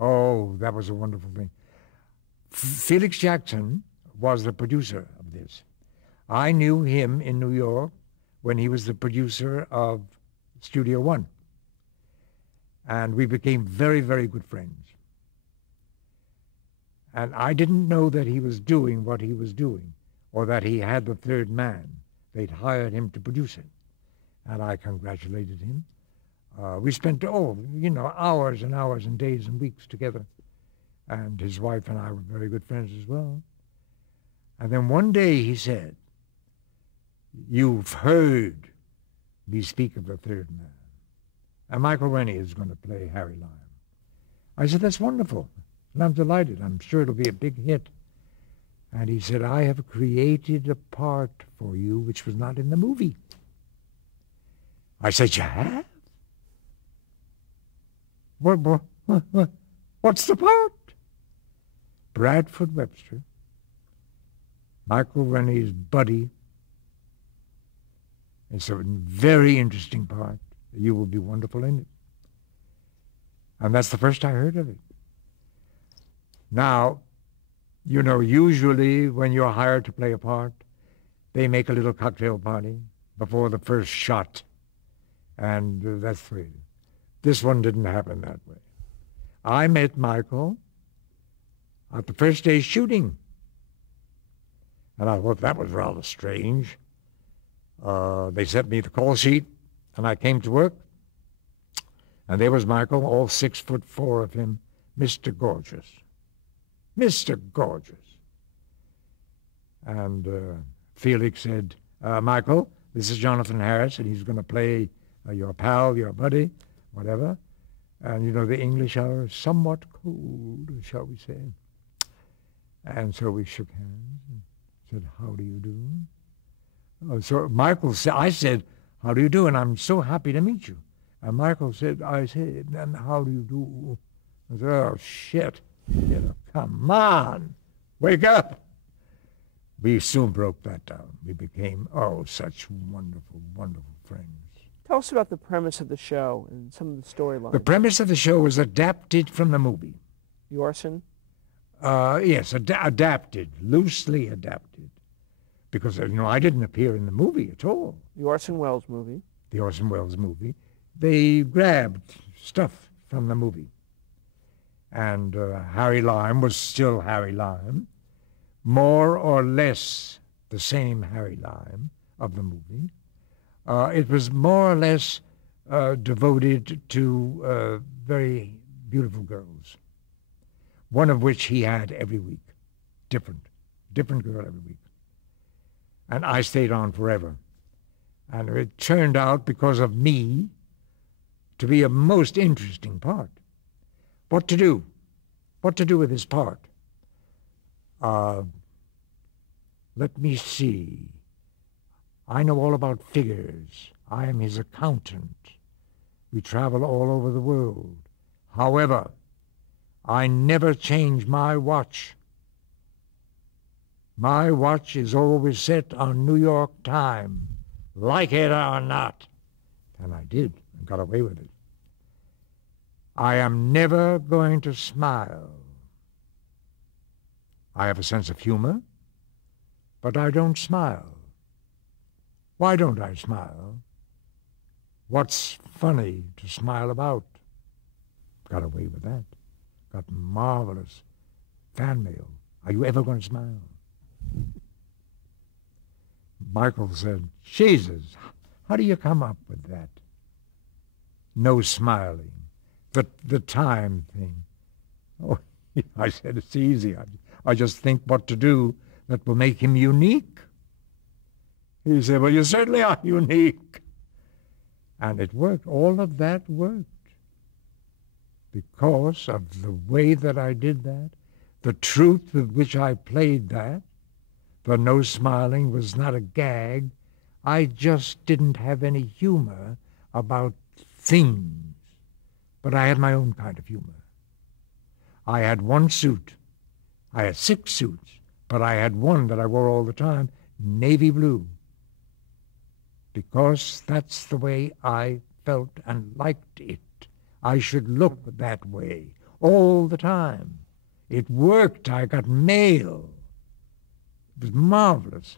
Oh, that was a wonderful thing. Felix Jackson was the producer of this. I knew him in New York when he was the producer of Studio One. And we became very, very good friends. And I didn't know that he was doing what he was doing, or that he had the third man. They'd hired him to produce it. And I congratulated him. We spent, hours and hours and days and weeks together. And his wife and I were very good friends as well. And then one day he said, "You've heard me speak of the third man. And Michael Rennie is going to play Harry Lime." I said, "That's wonderful. And I'm delighted. I'm sure it'll be a big hit." And he said, "I have created a part for you which was not in the movie." I said, "You have? What's the part?" Bradford Webster, Michael Rennie's buddy. It's a very interesting part. You will be wonderful in it. And that's the first I heard of it. Now, usually when you're hired to play a part, they make a little cocktail party before the first shot. And that's the way. This one didn't happen that way. I met Michael at the first day's shooting. And I thought that was rather strange. They sent me the call sheet, and I came to work. And there was Michael, all 6'4" of him, Mr. Gorgeous. Mr. Gorgeous. And Felix said, "Michael, this is Jonathan Harris, and he's going to play your pal, your buddy, whatever." And, the English are somewhat cold, shall we say. And so we shook hands and said, "How do you do?" So Michael said, I said, "How do you do? And I'm so happy to meet you." And Michael said, I said, "And how do you do?" I said, "Oh, shit. Come on. Wake up." We soon broke that down. We became, such wonderful, wonderful friends. Tell us about the premise of the show and some of the storylines. The premise of the show was adapted from the movie. The Orson? Yes, adapted, loosely adapted. Because, I didn't appear in the movie at all. The Orson Welles movie. The Orson Welles movie. They grabbed stuff from the movie. And Harry Lime was still Harry Lime, more or less the same Harry Lime of the movie. It was more or less devoted to very beautiful girls, one of which he had every week, different girl every week. And I stayed on forever. And it turned out, because of me, to be a most interesting part. What to do with this part? Let me see. I know all about figures. I am his accountant. We travel all over the world. However, I never change my watch. My watch is always set on New York time, like it or not. And I did, and got away with it. I am never going to smile. I have a sense of humor, but I don't smile. Why don't I smile? What's funny to smile about? Got away with that. Got marvelous fan mail. Are you ever going to smile? Michael said, "Jesus, how do you come up with that? No smiling. The time thing." Oh, I said, "It's easy. I just think what to do that will make him unique." He said, "Well, you certainly are unique." And it worked. All of that worked. Because of the way that I did that, the truth with which I played that, the no smiling was not a gag. I just didn't have any humor about things. But I had my own kind of humor. I had one suit. I had 6 suits, but I had one that I wore all the time, navy blue. Because that's the way I felt and liked it. I should look that way. all the time. It worked. I got mail. It was marvelous.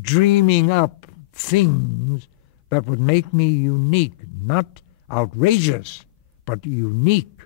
Dreaming up things that would make me unique, not outrageous, but unique.